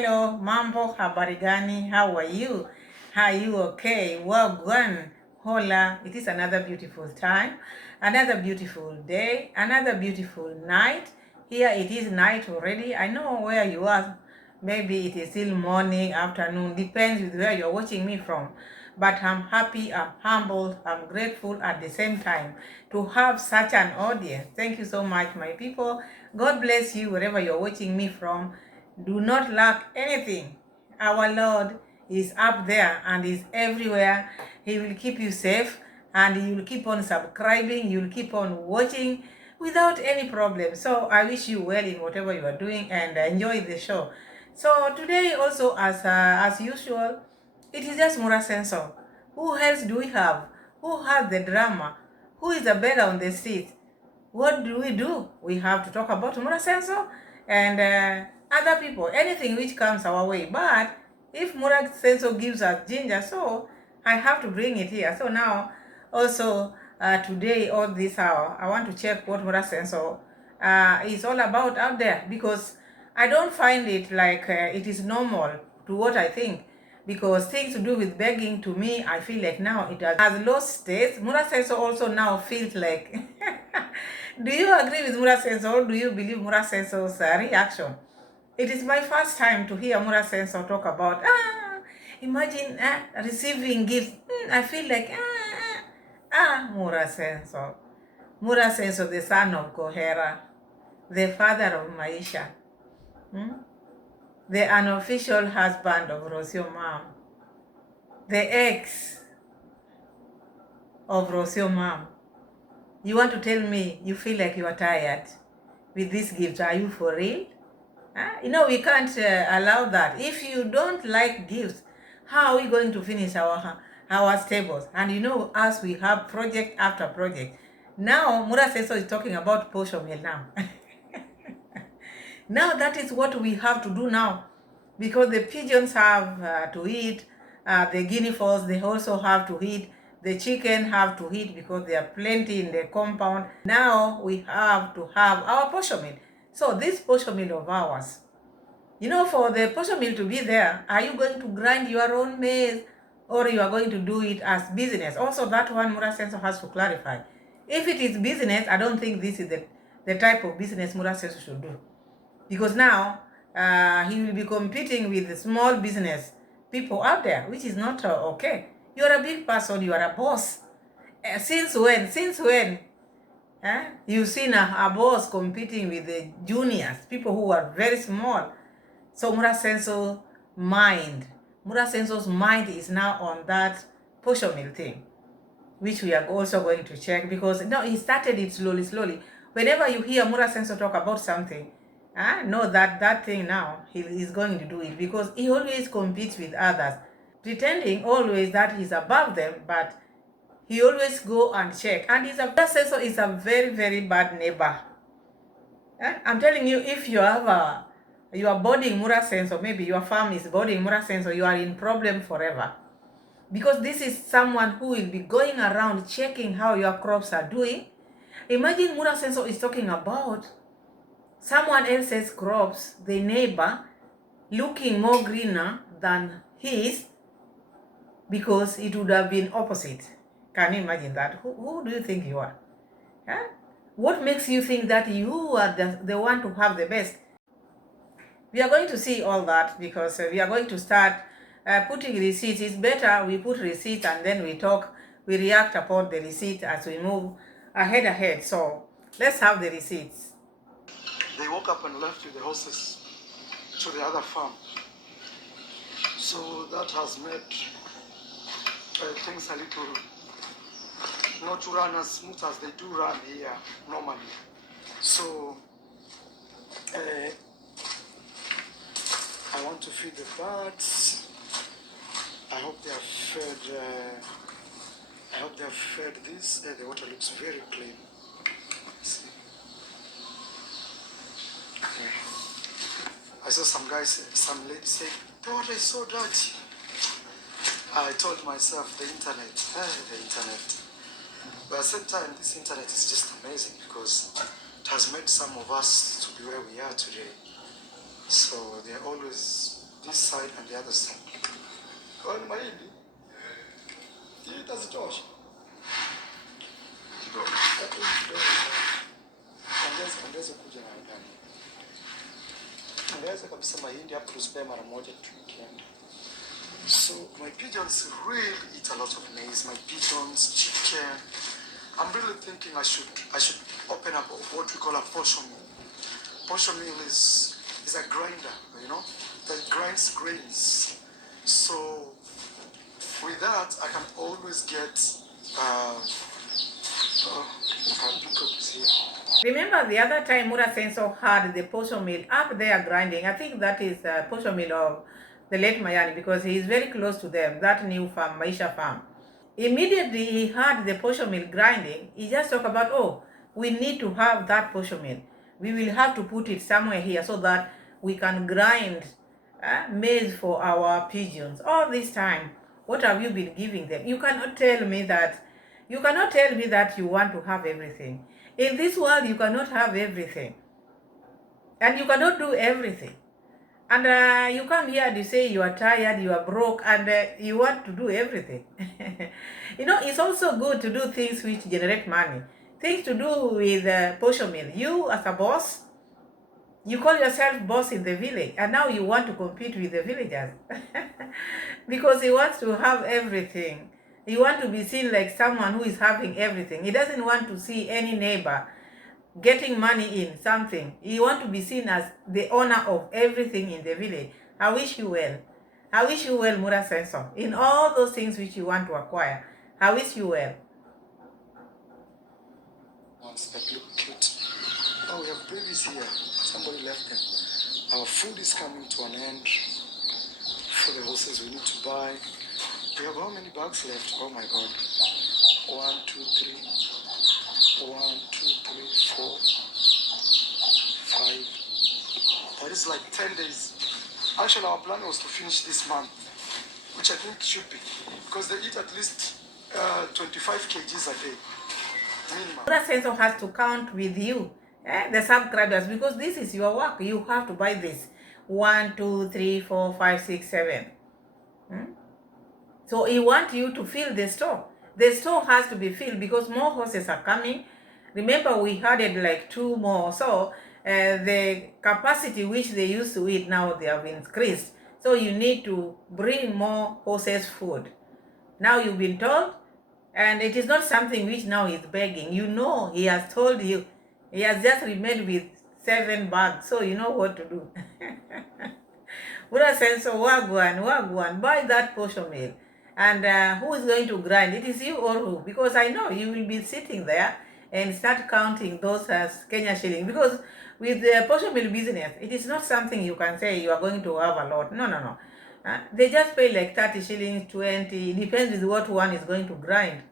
Hello, mambo, habari gani? How are you? Are you okay? Well, gone. Hola. It is another beautiful time, another beautiful day, another beautiful night. Here it is night already. I know where you are. Maybe it is still morning, afternoon, depends with where you're watching me from. But I'm happy, I'm humbled, I'm grateful at the same time to have such an audience. Thank you so much, my people. God bless you wherever you're watching me from. Do not lack anything. Our Lord is up there and is everywhere. He will keep you safe and you will keep on subscribing. You will keep on watching without any problem. So I wish you well in whatever you are doing and enjoy the show. So today also as usual, it is just Mura Sensor. Who else do we have? Who has the drama? Who is the beggar on the street? What do? We have to talk about Mura Sensor and other people, anything which comes our way. But if Mura Sensor gives us ginger, so I have to bring it here. So now, also today or this hour, I want to check what Mura Sensor is all about out there, because I don't find it like it is normal to what I think. Because things to do with begging, to me, I feel like now it has lost taste. Mura Sensor also now feels like. Do you agree with Mura Sensor, or do you believe Mura Sensor's reaction? It is my first time to hear Mura Sensor talk about, imagine receiving gifts. I feel like, Mura Sensor. Mura Sensor, the son of Kohera, the father of Maisha, the unofficial husband of Rosio Mom, the ex of Rosio Mom. You want to tell me you feel like you are tired with this gift? Are you for real? We can't allow that. If you don't like gifts, how are we going to finish our stables? And as we have project after project. Now, Mura Sensor is talking about portion meal now. Now that is what we have to do now, because the pigeons have to eat, the guinea fowls, they also have to eat, the chicken have to eat because there are plenty in the compound. Now we have to have our portion meal. So this portion meal of ours, for the portion meal to be there, are you going to grind your own maize, or you are going to do it as business? Also, that one Mura Sensor has to clarify. If it is business, I don't think this is the type of business Mura Sensor should do. Because now he will be competing with the small business people out there, which is not okay. You are a big person, you are a boss. Since when you've seen a boss competing with the juniors, people who are very small? So Mura Sensor's mind is now on that portion meal thing, which we are also going to check, because he started it slowly. Whenever you hear Mura Sensor talk about something, know that thing now he is going to do it, because he always competes with others, pretending always that he's above them, but he always go and check. And Mura Sensor is a very, very bad neighbor. I'm telling you, if you are boarding Mura Sensor, maybe your farm is boarding Mura Sensor, you are in problem forever. Because this is someone who will be going around checking how your crops are doing. Imagine Mura Sensor is talking about someone else's crops, the neighbor, looking more greener than his, because it would have been opposite. Can you imagine that? Who do you think you are? What makes you think that you are the one to have the best? We are going to see all that, because we are going to start putting receipts. It's better we put receipts and then we talk, we react upon the receipt as we move ahead. So let's have the receipts. They woke up and left with the horses to the other farm. So that has made things a little not to run as smooth as they do run here normally. So I want to feed the birds. I hope they have fed. I hope they have fed this. The water looks very clean. See. I saw some lady say, the water is so dirty. I told myself, the internet. But at the same time, this internet is just amazing, because it has made some of us to be where we are today. So they're always this side and the other side. Kwa hiyo mahindi hii itazitosha kidogo. Ongeza kuja na ndani. Ongeza kabisa mahindi hapo tusipe mara moja tukienda. So my pigeons really eat a lot of maize. My pigeons, chicken. I'm really thinking I should open up what we call a portion mill. Portion mill is a grinder, you know, that grinds grains. So with that, I can always get Remember the other time Mura Senso had the portion mill up there grinding. I think that is a portion mill of the late Mayani, because he is very close to them, that new farm, Maisha farm. Immediately he had the portion mill grinding, he just talked about, oh, we need to have that portion mill. We will have to put it somewhere here so that we can grind maize for our pigeons. All this time, what have you been giving them? You cannot tell me that you want to have everything. In this world, you cannot have everything. And you cannot do everything. And you come here and you say you are tired, you are broke, and you want to do everything. You know, it's also good to do things which generate money. Things to do with portion mill. You as a boss, you call yourself boss in the village, and now you want to compete with the villagers. Because he wants to have everything. He wants to be seen like someone who is having everything. He doesn't want to see any neighbor getting money in something. You want to be seen as the owner of everything in the village. I wish you well. I wish you well, Mura Senso, in all those things which you want to acquire. I wish you well. Ones that look cute. Oh, we have babies here. Somebody left them. Our food is coming to an end. For the horses we need to buy. We have how many bags left? Oh my god. 1, 2, 3. 1, 2, 3, 4, 5. That is like 10 days. Actually, our plan was to finish this month, which I think should be, because they eat at least 25 kgs a day. Minimum. Mura Senso has to count with you, the subscribers, because this is your work. You have to buy this. 1, 2, 3, 4, 5, 6, 7. So he wants you to fill the store. The store has to be filled because more horses are coming. Remember, we added like 2 more. So the capacity which they used to eat, now they have increased. So you need to bring more horses food. Now you've been told, and it is not something which now he's begging. You know, he has told you. He has just remained with 7 bags. So you know what to do. Mura Senso, wagwan, buy that portion meal. And who is going to grind? It is you or who? Because I know you will be sitting there and start counting those as Kenya shilling. Because with the portion meal business, it is not something you can say you are going to have a lot. No. They just pay like 30 shillings, 20. It depends with what one is going to grind.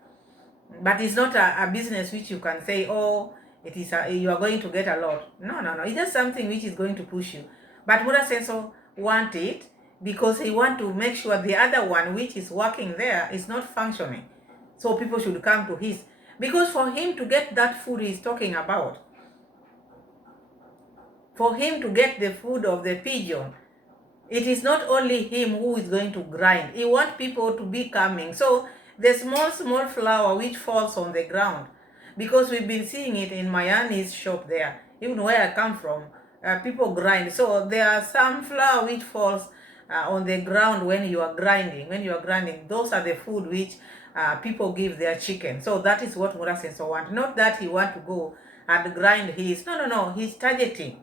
But it's not a business which you can say, oh, it is you are going to get a lot. No. It's just something which is going to push you. But Mura Senso want it because he want to make sure the other one which is working there is not functioning. So people should come to his. Because for him to get that food he's talking about, for him to get the food of the pigeon, it is not only him who is going to grind. He wants people to be coming. So the small flour which falls on the ground, because we've been seeing it in Mayani's shop there, even where I come from, people grind. So there are some flour which falls on the ground when you are grinding. Those are the food which people give their chicken. So that is what Mura Senso want. Not that he want to go and grind his. No. He's targeting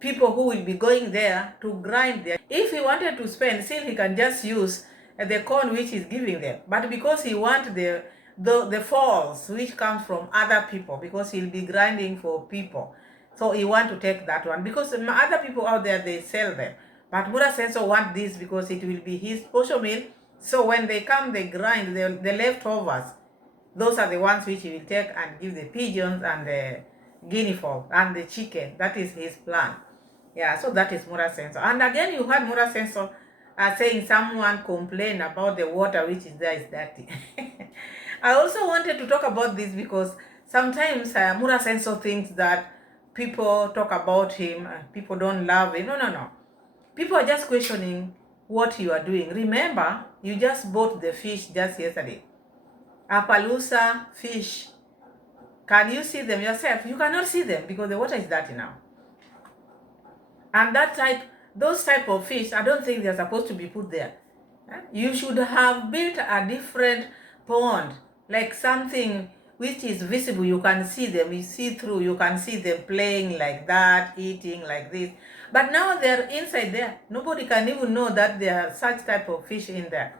people who will be going there to grind there. If he wanted to spend, still he can just use the corn which he's giving them. But because he wants the falls which comes from other people, because he'll be grinding for people, so he want to take that one. Because other people out there, they sell them. But Mura Senso want this because it will be his portion meal. So when they come, they grind the leftovers. Those are the ones which he will take and give the pigeons and the guinea fowl and the chicken. That is his plan. Yeah, so that is Mura Senso. And again, you heard Mura Senso saying someone complained about the water which is there is dirty. I also wanted to talk about this because sometimes Mura Senso thinks that people talk about him, people don't love him. No. People are just questioning what you are doing. Remember, you just bought the fish just yesterday. Appaloosa fish. Can you see them yourself? You cannot see them because the water is dirty now. And those type of fish, I don't think they're supposed to be put there. You should have built a different pond, like something which is visible. You can see them, you see through, you can see them playing like that, eating like this. But now they're inside there. Nobody can even know that there are such type of fish in there.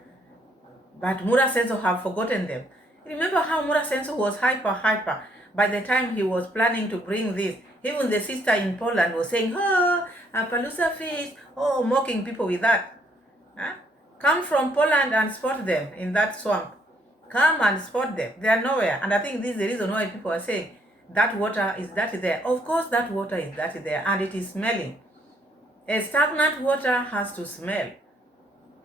But Mura Senso have forgotten them. Remember how Mura Senso was hyper. By the time he was planning to bring this, even the sister in Poland was saying, oh, a Palusa fish, oh, mocking people with that. Huh? Come from Poland and spot them in that swamp. Come and spot them. They are nowhere. And I think this is the reason why people are saying that water is dirty there. Of course, that water is dirty there and it is smelling. A stagnant water has to smell.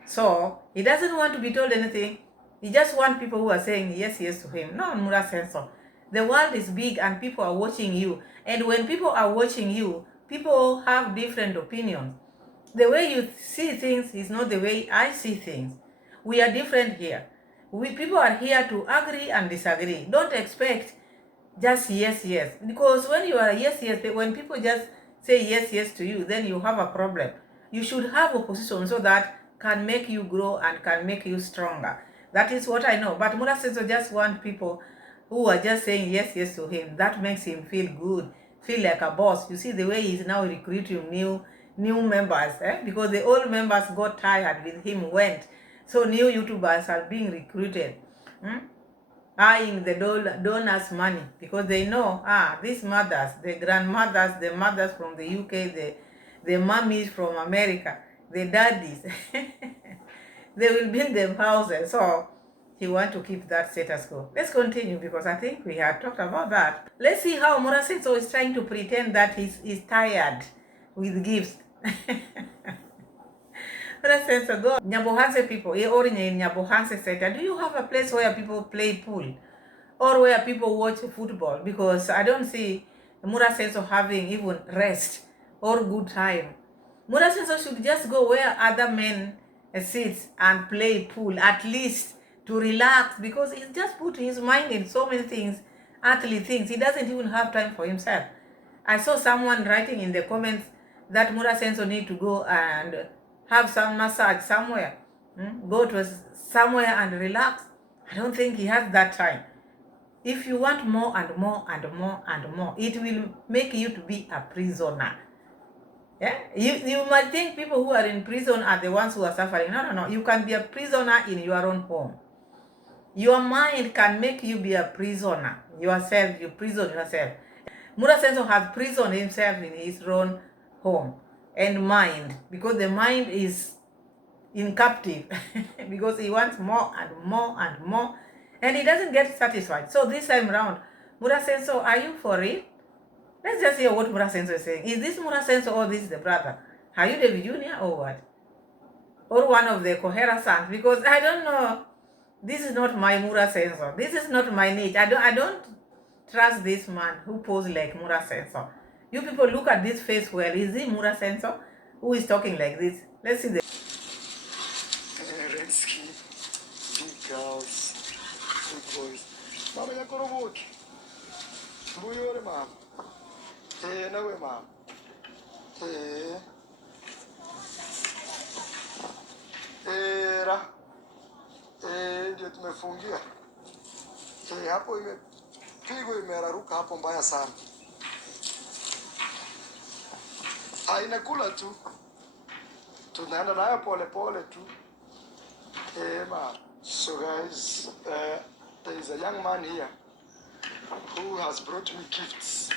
So he doesn't want to be told anything. He just wants people who are saying yes to him. No, Mura Senso. The world is big and people are watching you. And when people are watching you, people have different opinions. The way you see things is not the way I see things. We are different here. People are here to agree and disagree. Don't expect just yes. Because when you are yes, when people just say yes to you, then you have a problem. You should have opposition so that can make you grow and can make you stronger. That is what I know. But Mura Senso just want people who are just saying yes to him. That makes him feel good, feel like a boss. You see the way he's now recruiting new members, because the old members got tired with him, went. So new YouTubers are being recruited. Eyeing the donors' money because they know, these mothers, the grandmothers, the mothers from the UK, the mummies from America, the daddies, they will build them houses. So he wants to keep that status quo. Let's continue because I think we have talked about that. Let's see how Mura Senso is trying to pretend that he's tired with gifts. Mura Senso, go. Nyabohanse people, or in Nyabohanse sector, do you have a place where people play pool? Or where people watch football? Because I don't see Mura Senso having even rest or good time. Mura Senso should just go where other men sit and play pool, at least to relax, because he's just put his mind in so many things, earthly things. He doesn't even have time for himself. I saw someone writing in the comments that Mura Senso need to go and have some massage somewhere. Go to somewhere and relax. I don't think he has that time. If you want more and more, it will make you to be a prisoner. Yeah, you might think people who are in prison are the ones who are suffering. No. You can be a prisoner in your own home. Your mind can make you be a prisoner yourself. You prison yourself. Mura Senso has prisoned himself in his own home and mind, because the mind is in captive because he wants more and more, and he doesn't get satisfied. So this time around, Mura Senso, are you for it? Let's just hear what Mura Senso is saying. Is this Mura Senso or this is the brother? Are you David Jr. or what? Or one of the Kohera sons? Because I don't know. This is not my Mura Senso. This is not my niche. I don't trust this man who poses like Mura Senso. You people look at this face well. Is it Mura Senso who is talking like this? Let's see the Rescue, big girls, big boys. Mama yakoroboki. Buyore mama. Nawe mama. Ra. Ndio tumefungia. Hapo pigo imeraruka hapo mbaya sana. Inakula tu. Tunaenda nayo pole tu. So guys, there is a young man here who has brought me gifts.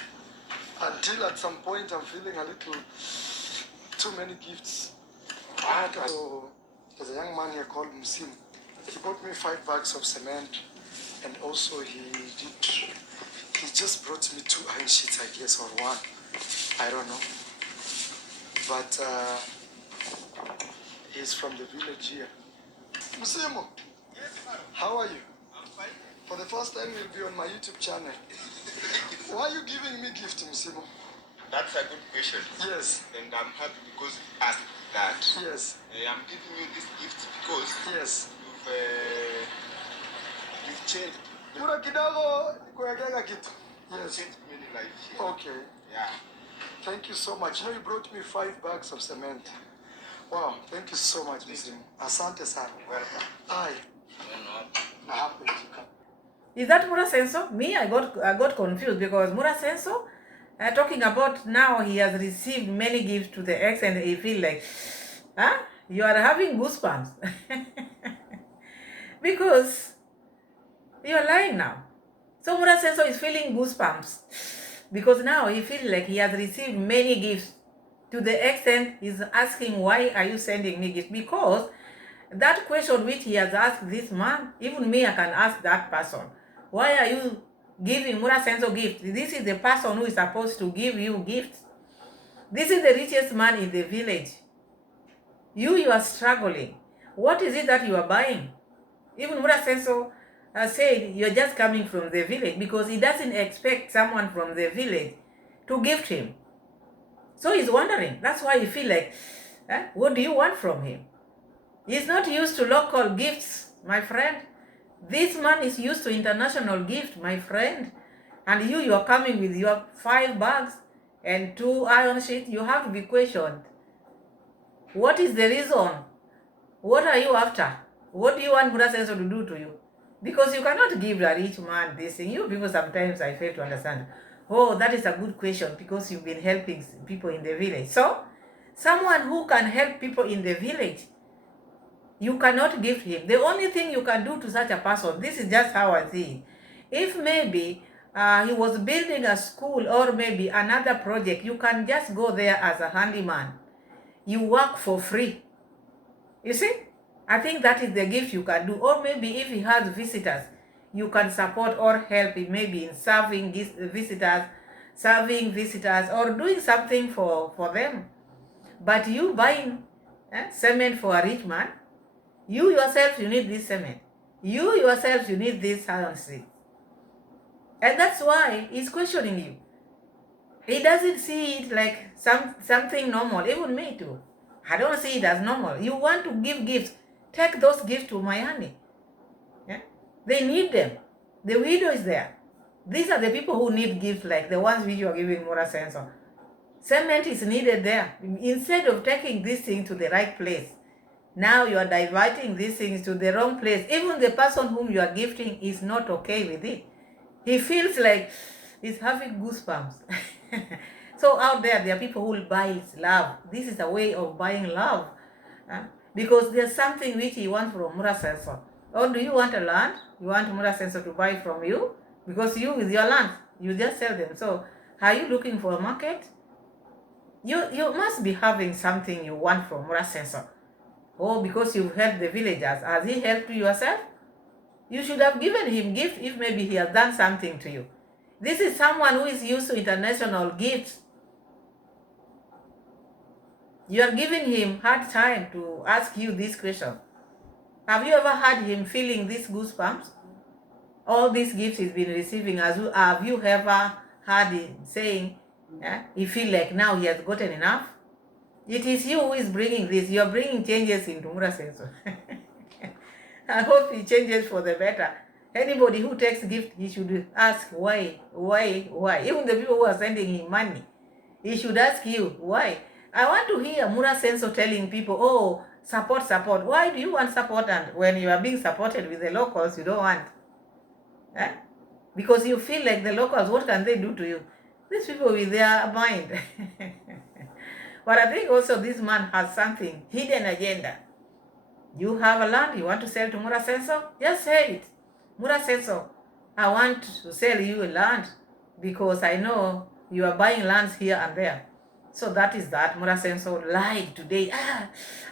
Until at some point I'm feeling a little too many gifts. So there's a young man here called Musimu. He bought me 5 bags of cement, and also he just brought me 2 iron sheets, I guess, or 1. I don't know. But he's from the village here. Musimu, how are you? I'm fine. For the first time, you'll be on my YouTube channel. Why are you giving me gift, Musimu? That's a good question. Yes. And I'm happy because you asked that. Yes. I'm giving you this gift because yes, you've changed. Kuna kidogo kuwekeka kitu. Yes. Changed many lives here. Okay. Yeah. Thank you so much. You know, you brought me 5 bags of cement. Wow, thank you so much, Mr. Asante sana. Welcome. Aye. I happen to come. Is that Mura Senso? Me, I got confused because Mura Senso, talking about now he has received many gifts to the ex and he feel like, huh? You are having goosebumps. Because you are lying now. So Mura Senso is feeling goosebumps because now he feels like he has received many gifts to the extent he's asking, why are you sending me gifts? Because that question which he has asked this man, even me, I can ask that person. Why are you giving Mura Senso gifts? This is the person who is supposed to give you gifts. This is the richest man in the village. You are struggling. What is it that you are buying? Even Mura Senso said you're just coming from the village because he doesn't expect someone from the village to gift him. So he's wondering. That's why you feel like, what do you want from him? He's not used to local gifts, my friend. This man is used to international gift, my friend. And you are coming with your 5 bags and 2 iron sheets. You have to be questioned. What is the reason? What are you after? What do you want Mura Senso to do to you? Because you cannot give a rich man this thing. You people sometimes I fail to understand. Oh, that is a good question because you've been helping people in the village. So, someone who can help people in the village, you cannot give him. The only thing you can do to such a person, this is just how I see it. If maybe he was building a school or maybe another project, you can just go there as a handyman. You work for free. You see? I think that is the gift you can do. Or maybe if he has visitors, you can support or help him maybe in serving visitors, or doing something for them. But you buying cement for a rich man, you yourself, you need this cement. You yourself, you need this iron seed. And that's why he's questioning you. He doesn't see it like something normal. Even me too. I don't see it as normal. You want to give gifts. Take those gifts to Miami. Yeah? They need them. The widow is there. These are the people who need gifts like the ones which you are giving Mura Senso. Cement is needed there. Instead of taking this thing to the right place, now you are diverting these things to the wrong place. Even the person whom you are gifting is not okay with it. He feels like he's having goosebumps. So out there are people who will buy love. This is a way of buying love. Because there's something which he wants from Mura Senso. Or do you want a land? You want Mura Senso to buy from you? Because you, with your land, you just sell them. So are you looking for a market? You must be having something you want from Mura Senso. Oh, because you've helped the villagers. Has he helped you yourself? You should have given him gift if maybe he has done something to you. This is someone who is used to international gifts. You are giving him hard time to ask you this question. Have you ever had him feeling these goosebumps? All these gifts he's been receiving, have you ever had him saying, he feel like now he has gotten enough? It is you who is bringing this. You are bringing changes into Mura Senso. I hope he changes for the better. Anybody who takes gift, he should ask why. Even the people who are sending him money, he should ask you why. I want to hear Mura Senso telling people, oh, support. Why do you want support? And when you are being supported with the locals, you don't want. Because you feel like the locals, what can they do to you? These people with their mind. But I think also this man has something, hidden agenda. You have a land you want to sell to Mura Senso? Just say it. Mura Senso, I want to sell you a land because I know you are buying lands here and there. So that is that. Mura Senso lied today.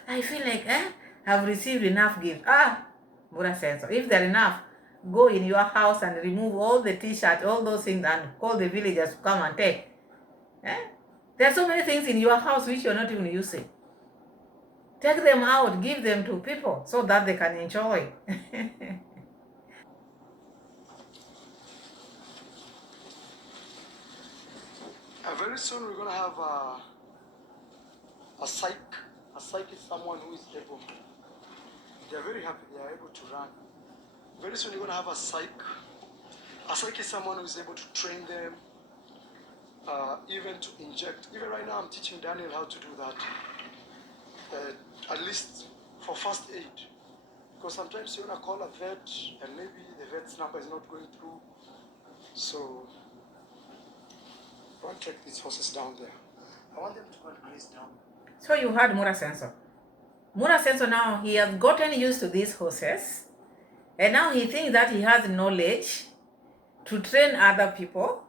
I feel like I've received enough gifts. Mura Senso, if they're enough, go in your house and remove all the t-shirts, all those things, and call the villagers to come and take. There are so many things in your house which you're not even using. Take them out, give them to people so that they can enjoy. Very soon we're gonna have a psych. A psych is someone who is able. They are very happy. They are able to run. Very soon you're gonna have a psych. A psych is someone who is able to train them, even to inject. Even right now, I'm teaching Daniel how to do that. At least for first aid, because sometimes you wanna call a vet and maybe the vet's number is not going through. So I want to take these horses down there. I want them to go and graze down. So you heard Mura Sensor. Mura Sensor now, he has gotten used to these horses, and now he thinks that he has knowledge to train other people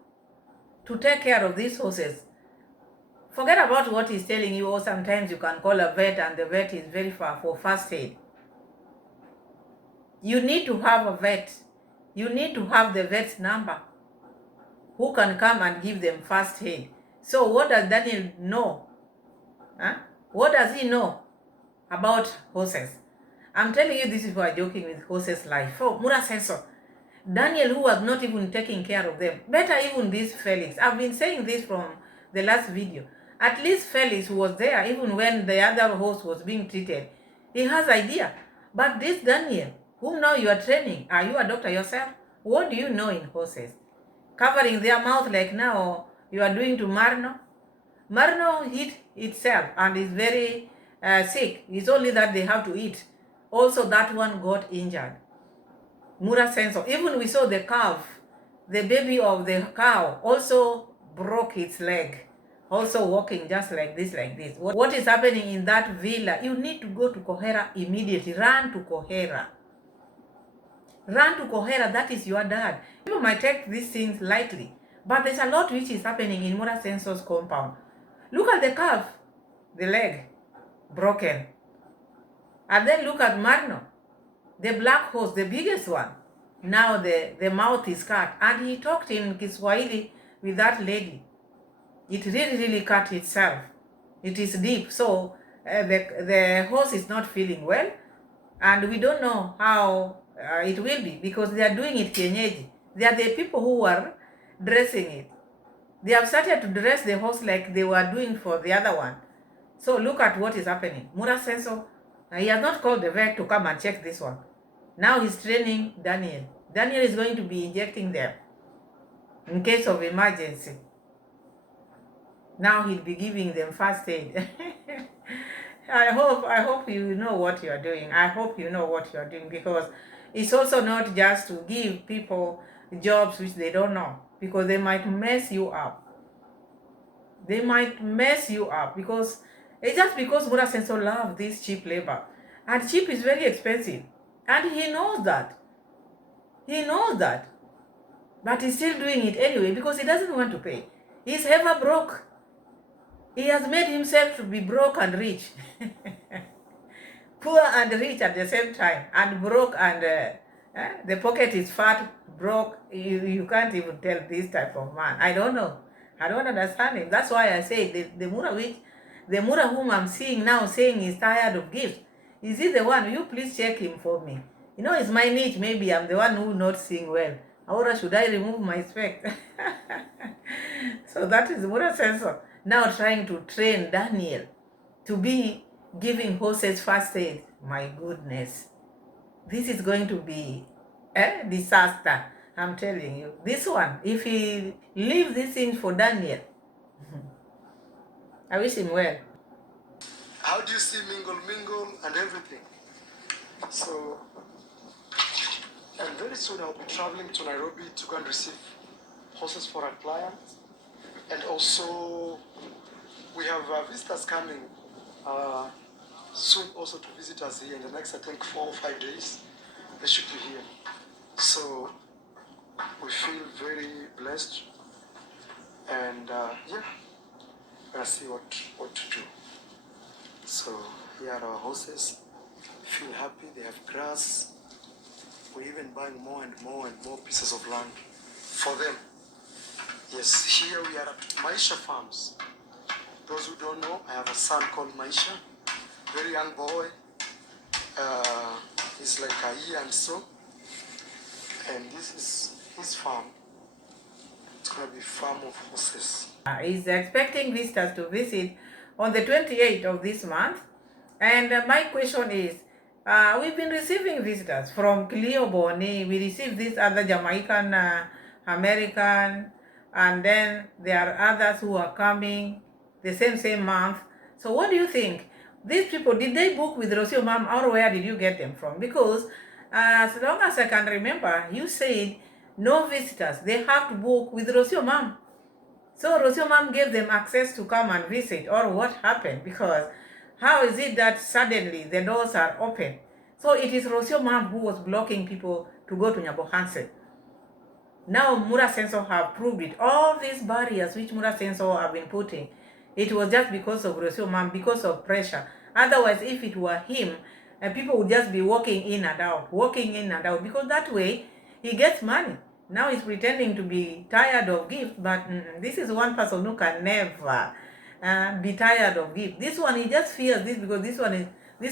to take care of these horses. Forget about what he's telling you, or sometimes you can call a vet and the vet is very far for first aid. You need to have a vet. You need to have the vet's number who can come and give them first aid. So what does Daniel know? Huh? What does he know about horses? I'm telling you, this is why I'm joking with horses' life. Oh, Mura Sensor. Daniel, who was not even taking care of them. Better even this Felix. I've been saying this from the last video. At least Felix was there even when the other horse was being treated. He has idea. But this Daniel, whom now you are training, are you a doctor yourself? What do you know in horses? Covering their mouth like now you are doing to Marno. Marno hit itself and is very sick. It's only that they have to eat. Also, that one got injured. Mura Sensor. Even we saw the calf, the baby of the cow, also broke its leg. Also walking just like this, like this. What is happening in that villa? You need to go to Kohera immediately. Run to Kohera. Run to Kohera. That is your dad. People might take these things lightly, but there's a lot which is happening in Mura Sensor's compound. Look at the calf, the leg broken. And then look at Marno, the black horse, the biggest one. Now the mouth is cut. And he talked in Kiswahili with that lady. It really cut itself. It is deep. So the horse is not feeling well. And we don't know how it will be, because they are doing it kienyeji. They are the people who are dressing it. They have started to dress the horse like they were doing for the other one. So look at what is happening. Mura Sensor, he has not called the vet to come and check this one. Now he's training Daniel. Daniel is going to be injecting them in case of emergency. Now he'll be giving them first aid. I hope you know what you are doing. I hope you know what you are doing, because it's also not just to give people jobs which they don't know, because they might mess you up. They might mess you up, because it's just because Mura Sensor loves this cheap labor. And cheap is very expensive. And he knows that. He knows that. But he's still doing it anyway because he doesn't want to pay. He's ever broke. He has made himself to be broke and rich. Poor and rich at the same time. And broke and the pocket is fat, broke. You can't even tell this type of man. I don't know. I don't understand him. That's why I say the Mura whom I'm seeing now saying he's tired of gifts. Is he the one? You please check him for me. You know, it's my niche. Maybe I'm the one who not seeing well. Or should I remove my spec? So that is Mura Sensor now trying to train Daniel to be giving horses first aid. My goodness. This is going to be a disaster. I'm telling you. This one, if he leaves this in for Daniel, I wish him well. How do you see mingle and everything? So, and very soon I'll be traveling to Nairobi to go and receive horses for a client. And also, we have visitors coming soon also to visit us here in the next, I think, 4 or 5 days. They should be here. So, we feel very blessed. And yeah, we're going to see what to do. So, here are our horses. Feel happy, they have grass. We're even buying more and more pieces of land for them. Yes, here we are at Maisha Farms. Those who don't know, I have a son called Maisha, very young boy. He's like a year and so. And this is his farm. It's going to be farm of horses. Is expecting visitors to visit on the 28th of this month. And my question is, we've been receiving visitors from Clio Boni. We received this other Jamaican, American, and then there are others who are coming the same month. So what do you think? These people, did they book with Rosio Mom, or where did you get them from? Because as long as I can remember, you said no visitors. They have to book with Rosio Mom. So Rosio Mom gave them access to come and visit, or what happened? Because how is it that suddenly the doors are open? So it is Rosio Mom who was blocking people to go to Nyabohanse. Now Mura Senso have proved it. All these barriers which Mura Senso have been putting, it was just because of Rosio Mom, because of pressure. Otherwise, if it were him, people would just be walking in and out, because that way he gets money. Now he's pretending to be tired of gifts, but this is one person who can never be tired of gifts. This one, he just fears this because these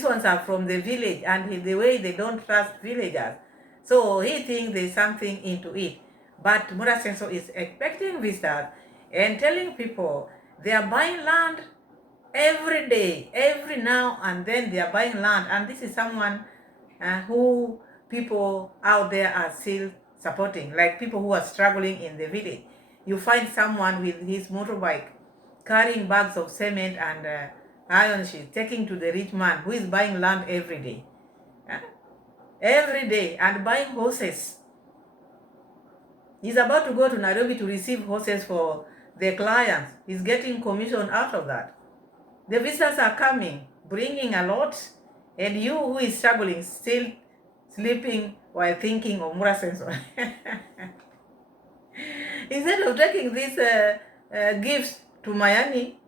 ones are from the village, and the way they don't trust villagers. So he thinks there's something into it. But Mura Senso is expecting visitors and telling people they are buying land every day, every now and then they are buying land. And this is someone who people out there are still supporting, like people who are struggling in the village. You find someone with his motorbike carrying bags of cement and iron sheets, taking to the rich man who is buying land every day. Every day, and buying horses. He's about to go to Nairobi to receive horses for the clients. He's getting commission out of that. The visitors are coming, bringing a lot, and you who is struggling, still sleeping while thinking of Mura Senso. Instead of taking these gifts to Miami,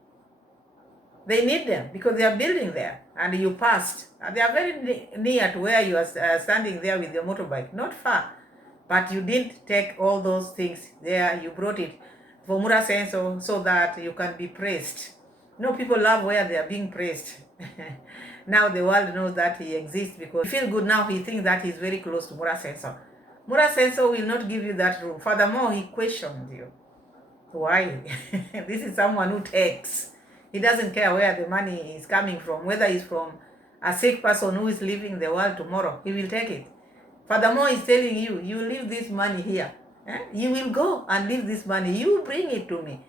they need them because they are building there, and you passed. And they are very near to where you are standing there with your motorbike, not far. But you didn't take all those things there. You brought it for Mura Senso so that you can be praised. No, people love where they are being praised. Now the world knows that he exists because he feels good now. He thinks that he's very close to Mura Senso. Mura Senso will not give you that room. Furthermore, he questioned you. Why? This is someone who takes. He doesn't care where the money is coming from, whether it's from a sick person who is leaving the world tomorrow. He will take it. Furthermore, he's telling you, you leave this money here. You will go and leave this money. You bring it to me.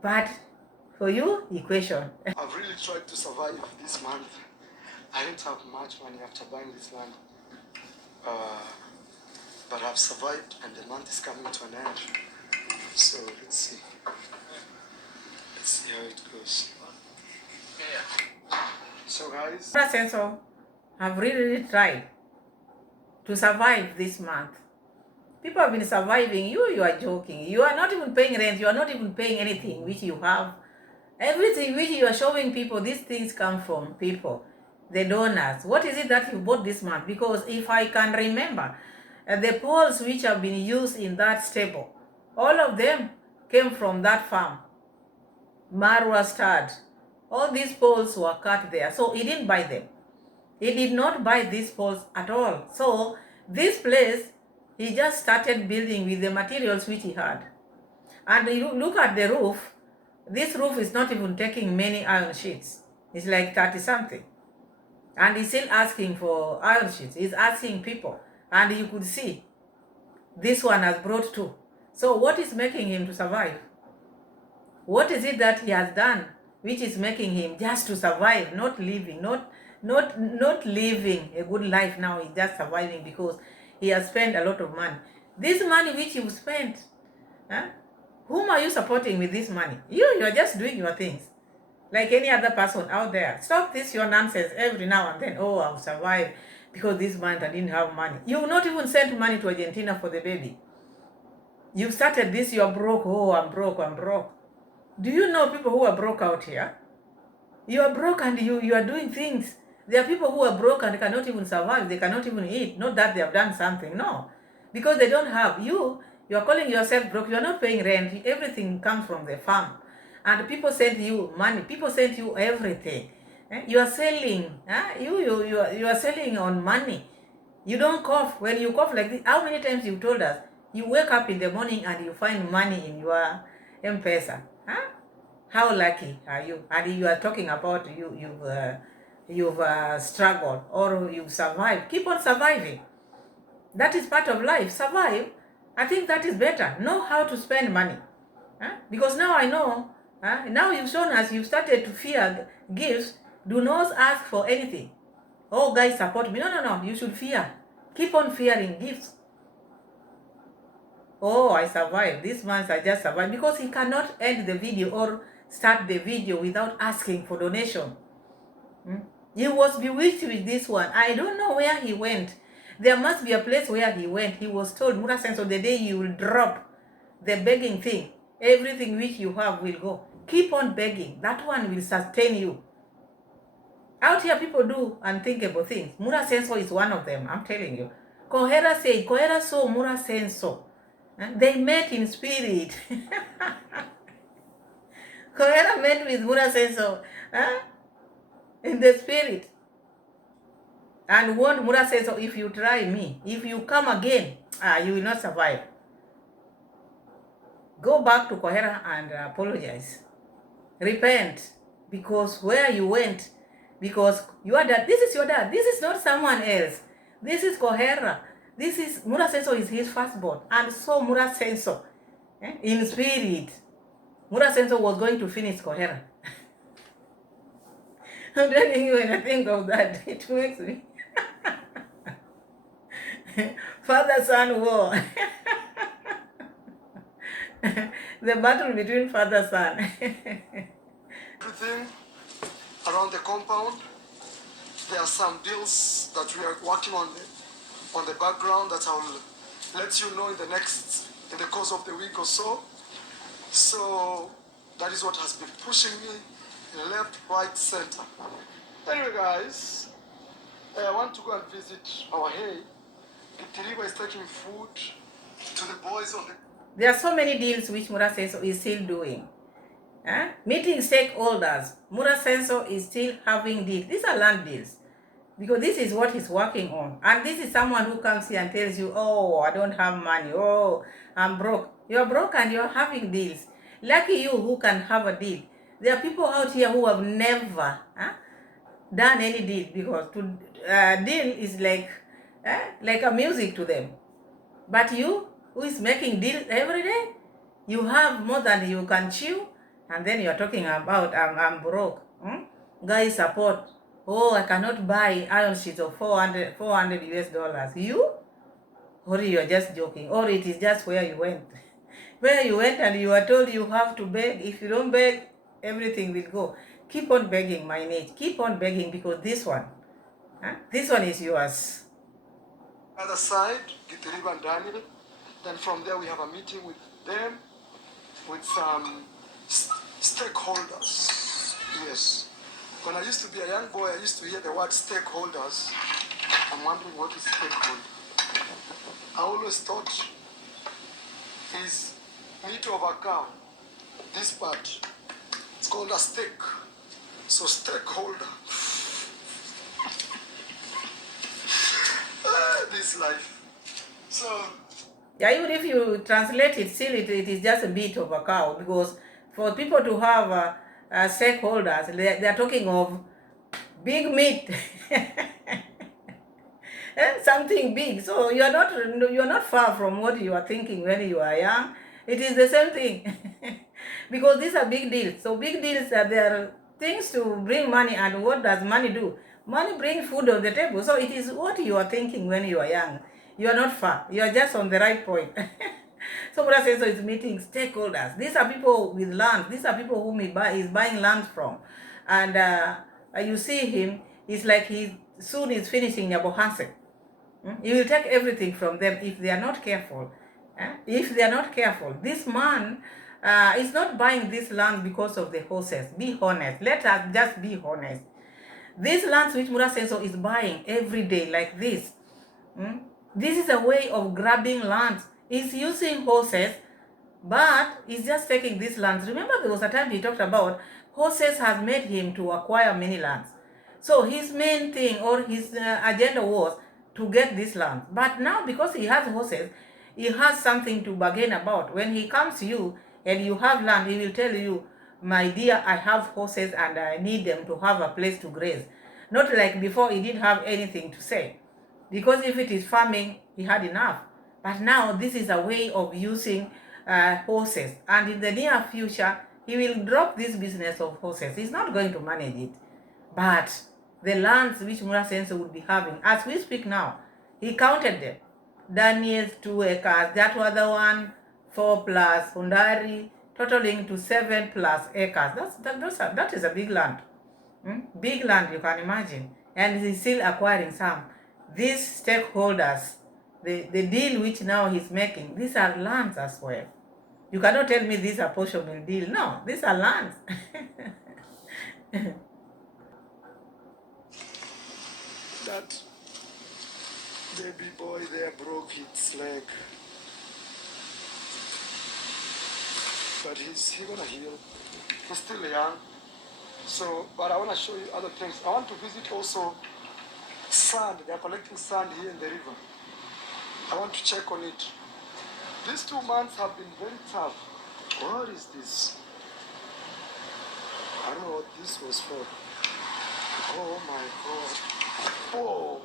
But for you, he questioned. I've really tried to survive this month. I didn't have much money after buying this land. But I've survived, and the month is coming to an end. So let's see. Let's see how it goes. So guys, Mura Senso have really tried to survive this month. People have been surviving. You are joking. You are not even paying rent. You are not even paying anything which you have. Everything which you are showing people, these things come from people, the donors. What is it that you bought this month? Because if I can remember, the poles which have been used in that stable, all of them came from that farm. Marwa stud. All these poles were cut there. So he didn't buy them. He did not buy these poles at all. So this place, he just started building with the materials which he had. And you look at the roof. This roof is not even taking many iron sheets. It's like 30 something. And he's still asking for iron sheets. He's asking people. And you could see this one has brought two. So what is making him to survive? What is it that he has done which is making him just to survive, not living, not living a good life now? He's just surviving because he has spent a lot of money. This money which you spent, whom are you supporting with this money? You are just doing your things like any other person out there. Stop this your nonsense every now and then. Oh, I'll survive because this month I didn't have money. You will not even send money to Argentina for the baby. You started this, you're broke. Oh, I'm broke. Do you know people who are broke out here? You are broke and you are doing things. There are people who are broke and cannot even survive. They cannot even eat. Not that they have done something. No. Because they don't have. You are calling yourself broke. You are not paying rent. Everything comes from the farm. And people send you money. People send you everything. You are selling. You are selling on money. You don't cough. When you cough like this, how many times you told us, You wake up in the morning and you find money in your M-Pesa. Huh? How lucky are you? And you are talking about you've struggled or you've survived. Keep on surviving. That is part of life. Survive. I think that is better. Know how to spend money. Huh? Because now I know. Now you've shown us you've started to fear gifts. Do not ask for anything. Oh, guys, support me. No. You should fear. Keep on fearing gifts. Oh, I survived. This month I just survived. Because he cannot end the video or start the video without asking for donation. He was bewitched with this one. I don't know where he went. There must be a place where he went. He was told, Mura Senso, the day you will drop the begging thing, everything which you have will go. Keep on begging. That one will sustain you. Out here, people do unthinkable things. Mura Senso is one of them, I'm telling you. Kohera said, Kohera saw Mura Senso. They met in spirit. Kohera met with Mura Senso in the spirit. And warned Mura Senso, if you try me, if you come again, you will not survive. Go back to Kohera and apologize. Repent. Because where you went, because your dad, this is your dad. This is not someone else. This is Kohera. This is, Mura Senso is his firstborn. And so Mura Senso, in spirit, Mura Senso was going to finish Kohera. I'm telling you, when I think of that, it makes me father-son war. The battle between father-son. Everything around the compound. There are some deals that we are working on the background that I will let you know in the course of the week or so. So that is what has been pushing me left, right, center. Anyway, guys, I want to go and visit our hay. Kitiriba is taking food to the boys on the... There are so many deals which Mura Senso is still doing. Meeting stakeholders. Mura Senso is still having deals. These are land deals. Because this is what he's working on. And this is someone who comes here and tells you, oh, I don't have money. Oh, I'm broke. You're broke and you're having deals. Lucky you who can have a deal. There are people out here who have never done any deal. Because deal is like a music to them. But you, who is making deals every day, you have more than you can chew. And then you're talking about, I'm broke. Guys, support. Oh, I cannot buy iron sheets of 400 US dollars. You? Or you're just joking. Or it is just where you went. Where you went and you are told you have to beg. If you don't beg, everything will go. Keep on begging, my mate. Keep on begging because this one is yours. Other side, Gitiriba and Daniel. Then from there we have a meeting with them, with some stakeholders. Yes. When I used to be a young boy, I used to hear the word stakeholders. I'm wondering what is stakeholder. I always thought is meat of a cow. This part, it's called a steak. So stakeholder. This life. So. Yeah, even if you translate it, still it is just a bit of a cow because for people to have stakeholders, they are talking of big meat, something big. So you are not far from what you are thinking when you are young. It is the same thing because these are big deals. So big deals are there things to bring money, and what does money do? Money brings food on the table. So it is what you are thinking when you are young. You are not far. You are just on the right point. So Mura Senso is meeting stakeholders. These are people with land. These are people whom he is buying land from. And you see him, it's like he soon is finishing Nyabohanse. He will take everything from them if they are not careful. If they are not careful. This man is not buying this land because of the horses. Be honest. Let us just be honest. These lands which Mura Senso is buying every day like this, this is a way of grabbing lands. He's using horses, but he's just taking these lands. Remember there was a time he talked about horses have made him to acquire many lands. So his main thing or his agenda was to get this land. But now because he has horses, he has something to bargain about. When he comes to you and you have land, he will tell you, my dear, I have horses and I need them to have a place to graze. Not like before, he didn't have anything to say. Because if it is farming, he had enough. But now this is a way of using horses. And in the near future, he will drop this business of horses. He's not going to manage it. But the lands which Murasenso would be having, as we speak now, he counted them. Daniel's 2 acres, that other one 4 plus, Hundari, totaling to 7 plus acres. That is a big land. Big land, you can imagine. And he's still acquiring some. These stakeholders, the deal which now he's making, these are lands as well. You cannot tell me these are portion deal. No, these are lands. That baby boy there broke its leg. But he's gonna heal. He's still young. So, but I want to show you other things. I want to visit also sand. They are collecting sand here in the river. I want to check on it. These 2 months have been very tough. What is this? I don't know what this was for. Oh my God. Oh,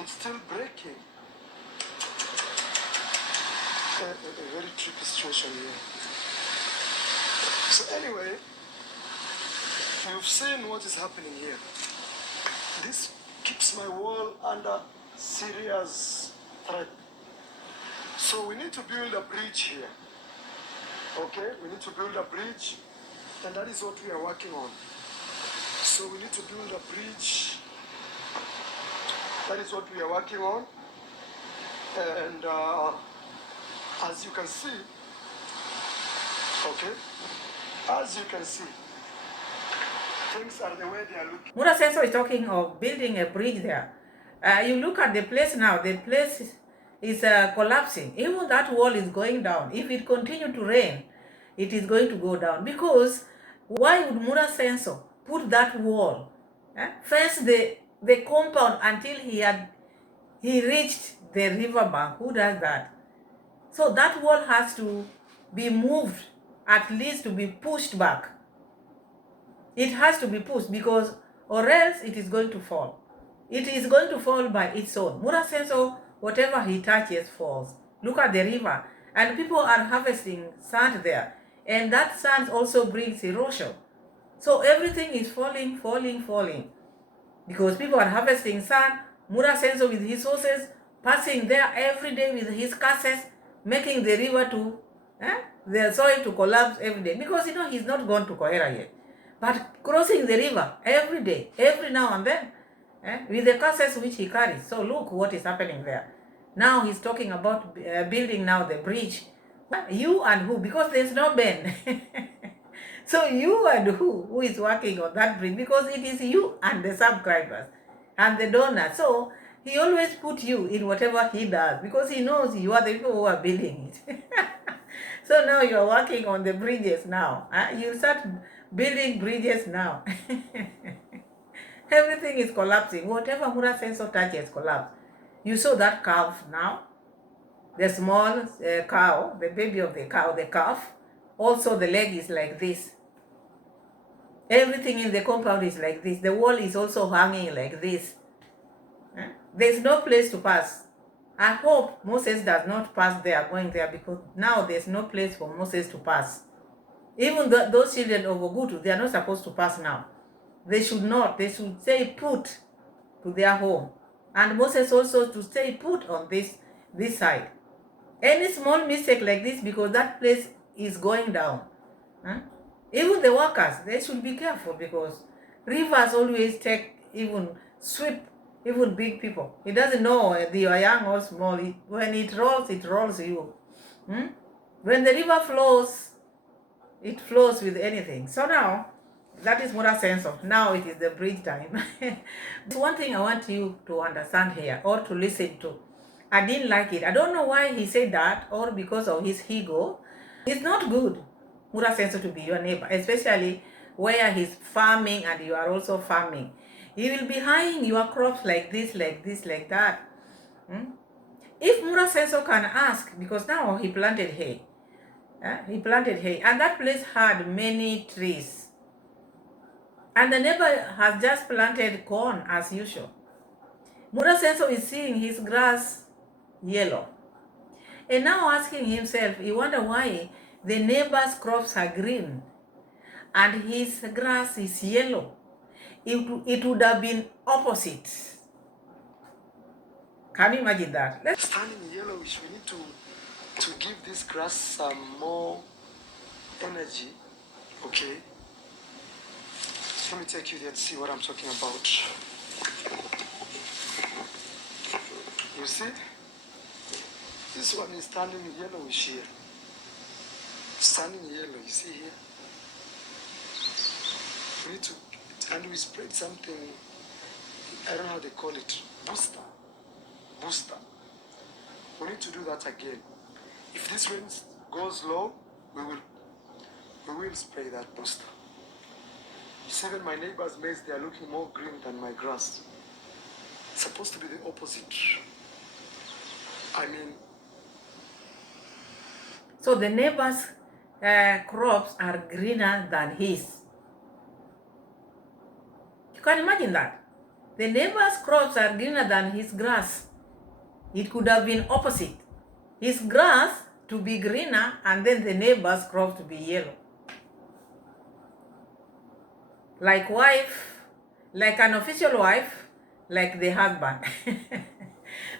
it's still breaking. A very tricky situation here. So anyway, you've seen what is happening here. This keeps my wall under serious threat. So we need to build a bridge here. Okay, we need to build a bridge, and that is what we are working on. So we need to build a bridge. That is what we are working on. And as you can see, okay, as you can see, things are the way they are looking. Murasenso is talking of building a bridge there. You look at the place now, the place is collapsing. Even that wall is going down. If it continues to rain, it is going to go down. Because why would Murasenso put that wall, fence the compound until he reached the riverbank? Who does that? So that wall has to be moved, at least to be pushed back. It has to be pushed, because or else it is going to fall. It is going to fall by its own. Murasenso, whatever he touches falls. Look at the river, and people are harvesting sand there, and that sand also brings erosion. So everything is falling, because people are harvesting sand. Murasenso with his horses passing there every day with his casses, making the river to the soil to collapse every day, because he's not gone to Kohera yet, but crossing the river every day, every now and then, with the casses which he carries. So look what is happening there. Now he's talking about building now the bridge. You and who? Because there's no Ben. So you and who is working on that bridge? Because it is you and the subscribers and the donors. So he always put you in whatever he does, because he knows you are the people who are building it. So now you are working on the bridges now. You start building bridges now. Everything is collapsing. Whatever Murasenso touches collapse. You saw that calf now. The small cow, the baby of the cow, the calf. Also the leg is like this. Everything in the compound is like this. The wall is also hanging like this. There's no place to pass. I hope Moses does not pass there, going there, because now there's no place for Moses to pass. Even those children of Ogutu, they are not supposed to pass now. They should not. They should stay put to their home. And Moses also to stay put on this side. Any small mistake like this, because that place is going down. Even the workers, they should be careful, because rivers always sweep even big people. It doesn't know whether you are young or small. When it rolls you. When the river flows, it flows with anything. So now, that is Murasenso. Now it is the bridge time. One thing I want you to understand here, or to listen to. I didn't like it. I don't know why he said that, or because of his ego. It's not good, Murasenso, to be your neighbor, especially where he's farming and you are also farming. He will be hiding your crops like this, like that. If Mura Senso can ask, because now he planted hay, and that place had many trees, and the neighbor has just planted corn as usual. Mura Senso is seeing his grass yellow, and now asking himself, he wonder why the neighbor's crops are green and his grass is yellow. It would have been opposite. Can you imagine that? Let's turning yellowish. We need to give this grass some more energy. Okay. Let me take you there to see what I'm talking about. You see? This one is turning yellowish here. It's turning yellow, you see here? We need to, and we sprayed something, I don't know how they call it, booster. We need to do that again. If this rain goes low, we will spray that booster. Even my neighbor's maize, they are looking more green than my grass. It's supposed to be the opposite. I mean, so the neighbor's crops are greener than his. You can imagine that. The neighbor's crops are greener than his grass. It could have been opposite. His grass to be greener and then the neighbor's crop to be yellow. Like wife, like an official wife, like the husband.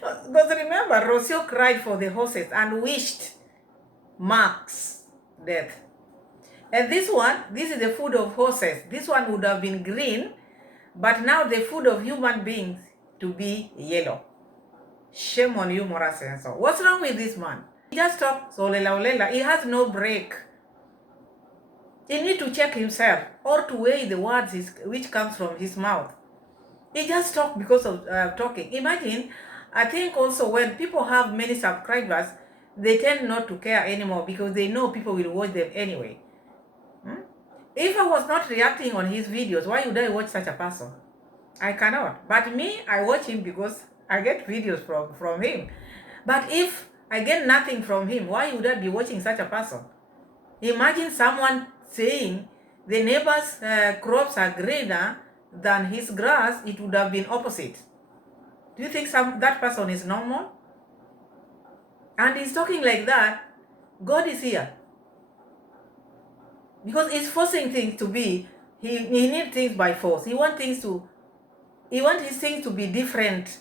Because remember, Rocio cried for the horses and wished Mark's death. And this one, this is the food of horses. This one would have been green, but now the food of human beings to be yellow. Shame on you, Mura Senso. What's wrong with this man? He just talks olela. He has no break. He need to check himself or to weigh the words which comes from his mouth. He just talks because of talking. Imagine, I think also when people have many subscribers, they tend not to care anymore because they know people will watch them anyway. If I was not reacting on his videos, why would I watch such a person? I cannot. But me, I watch him because I get videos from him. But if I get nothing from him, why would I be watching such a person? Imagine someone saying the neighbor's crops are greener than his grass. It would have been opposite. Do you think that person is normal? And he's talking like that. God is here. Because he's forcing things to be, he needs things by force. He wants his things to be different.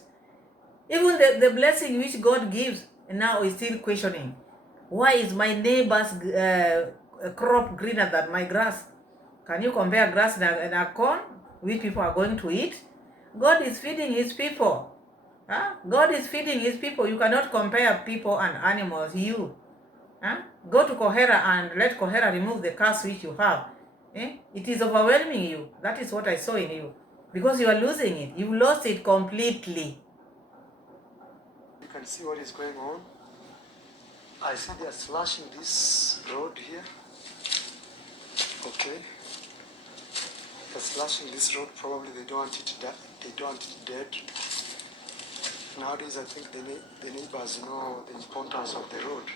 Even the blessing which God gives, now is still questioning. Why is my neighbor's crop greener than my grass? Can you compare grass and a corn, which people are going to eat? God is feeding his people. God is feeding his people. You cannot compare people and animals. Go to Kohera and let Kohera remove the curse which you have. It is overwhelming you. That is what I saw in you. Because you are losing it. You lost it completely. You can see what is going on. I see they are slashing this road here. Okay. They're slashing this road. Probably they don't want it they don't want it dead. Nowadays, I think the neighbors know the importance of the road.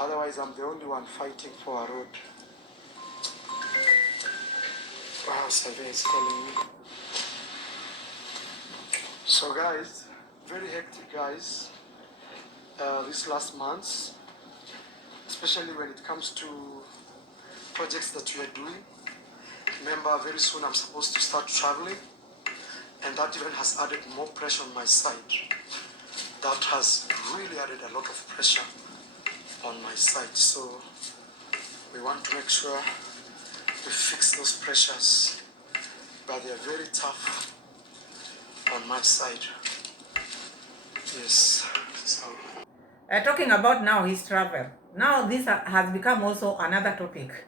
Otherwise, I'm the only one fighting for a road. Wow, survey is calling me. So guys, very hectic guys, these last months, especially when it comes to projects that we are doing. Remember, very soon I'm supposed to start traveling, and that even has added more pressure on my side. That has really added a lot of pressure on my side. So we want to make sure we fix those pressures, but they are very tough on my side. Yes. So Talking about now his travel. Now this has become also another topic.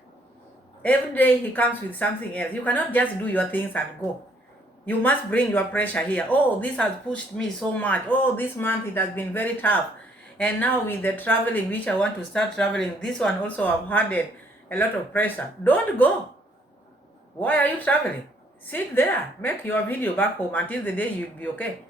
Every day he comes with something else. You cannot just do your things and go. You must bring your pressure here. Oh, this has pushed me so much. Oh, this month it has been very tough. And now with the traveling, which I want to start traveling, this one also I've had a lot of pressure. Don't go. Why are you traveling? Sit there. Make your video back home until the day you'll be okay.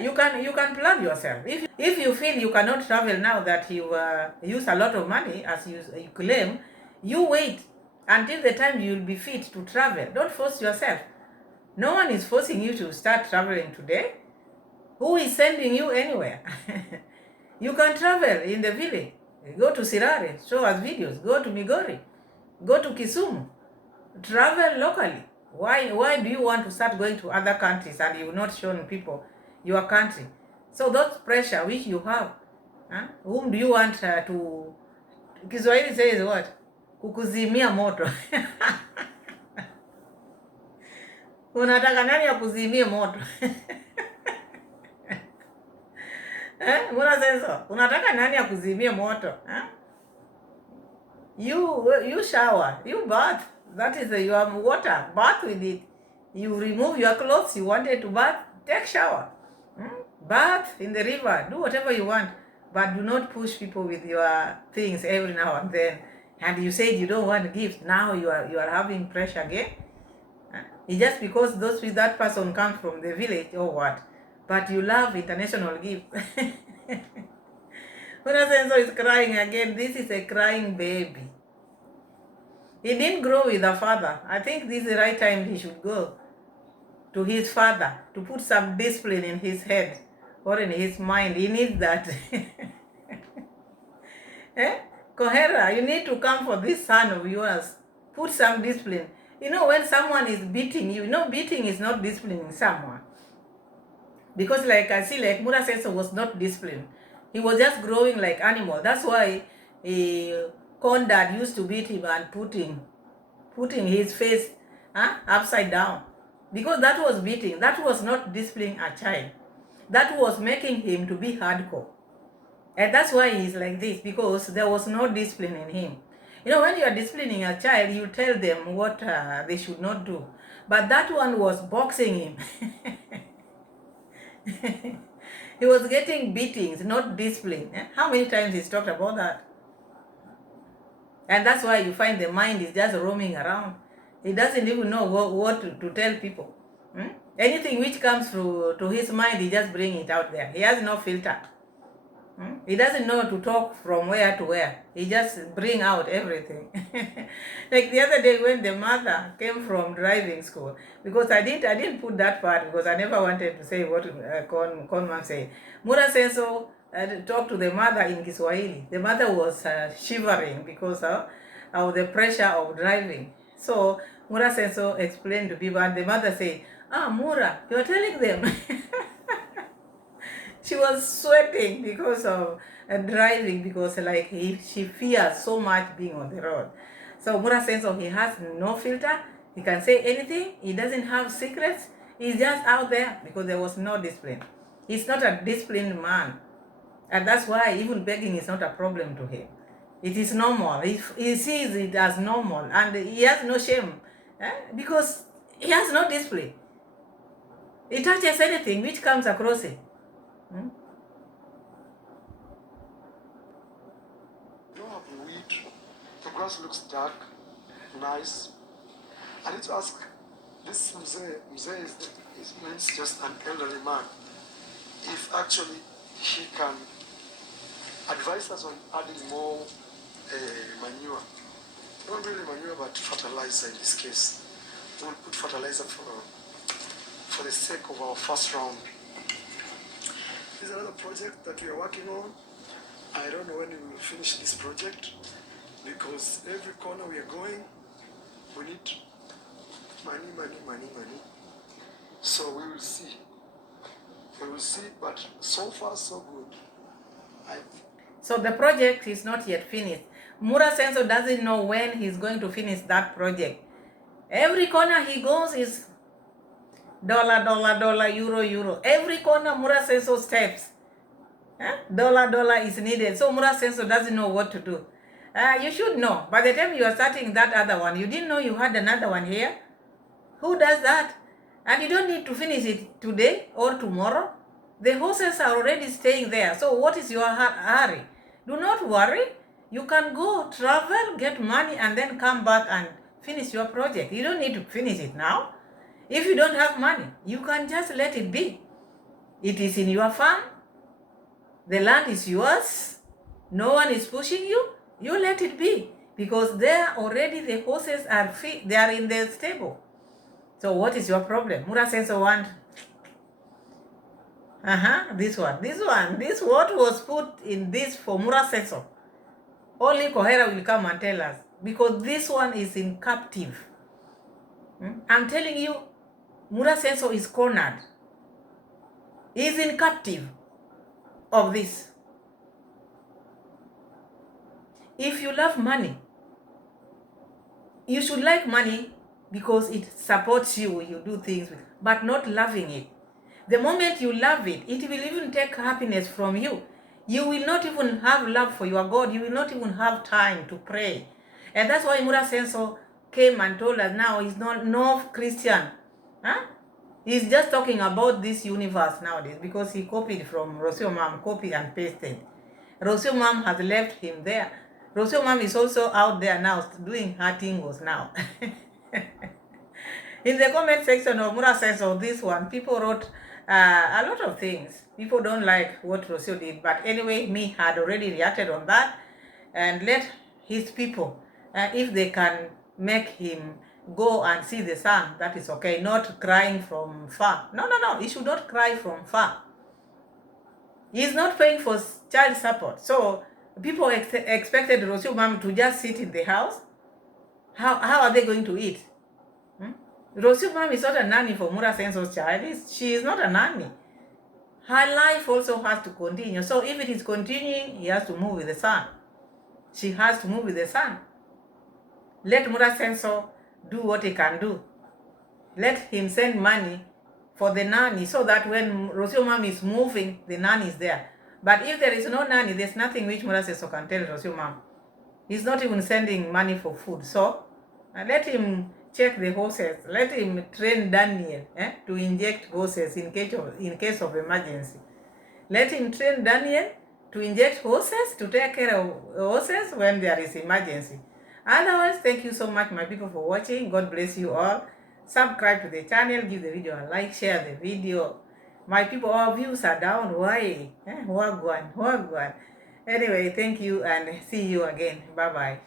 You can plan yourself. If you feel you cannot travel now that you use a lot of money as you claim, you wait until the time you will be fit to travel. Don't force yourself. No one is forcing you to start traveling today. Who is sending you anywhere? You can travel in the village. Go to Sirare, show us videos. Go to Migori, go to Kisumu. Travel locally. Why do you want to start going to other countries and you've not shown people your country? So that pressure which you have, whom do you want to? Kiswahili says what? Kukuzimia moto. Unataka nani akuzimie moto? Unataka nani akuzimie moto? You shower, you bath. That is your water. Bath with it. You remove your clothes. You wanted to bath, take shower. Bath in the river. Do whatever you want, but do not push people with your things every now and then. And you said you don't want gifts. Now you are having pressure again. It's just because that person comes from the village or what? But you love international gifts. Munasenso is crying again. This is a crying baby. He didn't grow with a father. I think this is the right time he should go to his father to put some discipline in his head or in his mind. He needs that. Kohera, you need to come for this son of yours. Put some discipline. When someone is beating you, beating is not disciplining someone. Because like I see, like Murasenso was not disciplined. He was just growing like animal. That's why Condad used to beat him and putting his face upside down. Because that was beating. That was not disciplining a child. That was making him to be hardcore. And that's why he's like this, because there was no discipline in him. When you are disciplining a child, you tell them what they should not do. But that one was boxing him. He was getting beatings, not discipline. How many times he's talked about that? And that's why you find the mind is just roaming around. He doesn't even know what to tell people. Anything which comes to his mind, he just brings it out there. He has no filter. He doesn't know to talk from where to where. He just bring out everything. Like the other day when the mother came from driving school, because I didn't put that part because I never wanted to say what Conman said. Murasenso talked to the mother in Kiswahili. The mother was shivering because of the pressure of driving. So Murasenso explained to people, and the mother said, Mura, you're telling them. She was sweating because of driving, because like she fears so much being on the road. So Murasenso, he has no filter. He can say anything. He doesn't have secrets. He's just out there because there was no discipline. He's not a disciplined man. And that's why even begging is not a problem to him. It is normal. He sees it as normal. And he has no shame. Because he has no discipline. He touches anything which comes across it. Have weed. The grass looks dark, nice. I need to ask, this Mzee means just an elderly man, if actually he can advise us on adding more manure. Not really manure, but fertilizer in this case. We'll put fertilizer for the sake of our first round. This is another project that we are working on. I don't know when we will finish this project, because every corner we are going, we need money. So we will see. But so far so good. So the project is not yet finished. Murasenso doesn't know when he's going to finish that project. Every corner he goes is dollar, euro. Every corner Murasenso steps. Dollar is needed. So Murasenso doesn't know what to do. You should know. By the time you are starting that other one, you didn't know you had another one here. Who does that? And you don't need to finish it today or tomorrow. The horses are already staying there. So what is your hurry? Do not worry. You can go travel, get money, and then come back and finish your project. You don't need to finish it now. If you don't have money, you can just let it be. It is in your farm. The land is yours. No one is pushing you. You let it be, because there already the horses are they are in the stable. So what is your problem? Mura Senso want this what was put in this for Mura Senso. Only Kohera will come and tell us, because this one is in captive. I'm telling you, Mura Senso is cornered. He's in captive of this. If you love money, you should like money because it supports you when you do things, but not loving it. The moment you love it, it will even take happiness from you. You will not even have love for your God. You will not even have time to pray. And that's why Mura Senso came and told us now he's not no Christian. He's just talking about this universe nowadays, because he copied from Rocio Mam, copy and pasted. Rocio Mam has left him there. Rocio Mam is also out there now doing her tingles now. In the comment section of Mura Senso, this one, people wrote a lot of things. People don't like what Rocio did, but anyway, me had already reacted on that, and let his people, if they can make him go and see the sun, that is okay. Not crying from far. No, he should not cry from far. He's not paying for child support. So people expected Rocio Mam to just sit in the house. How are they going to eat? Rocio Mam is not a nanny for Mura Senso's child. She is not a nanny. Her life also has to continue. So if it is continuing, he has to move with the sun. She has to move with the sun. Let Mura Senso do what he can do. Let him send money for the nanny, so that when Rocio Mam is moving, the nanny is there. But if there is no nanny, there's nothing which Mura Senso can tell Rocio Mam. He's not even sending money for food. So let him check the horses. Let him train Daniel to inject horses in case of emergency. Let him train Daniel to inject horses, to take care of horses when there is emergency. Otherwise, thank you so much, my people, for watching. God bless you all. Subscribe to the channel, give the video a like, share the video. My people, our views are down. Why? Wagwan. Anyway, thank you and see you again. Bye-bye.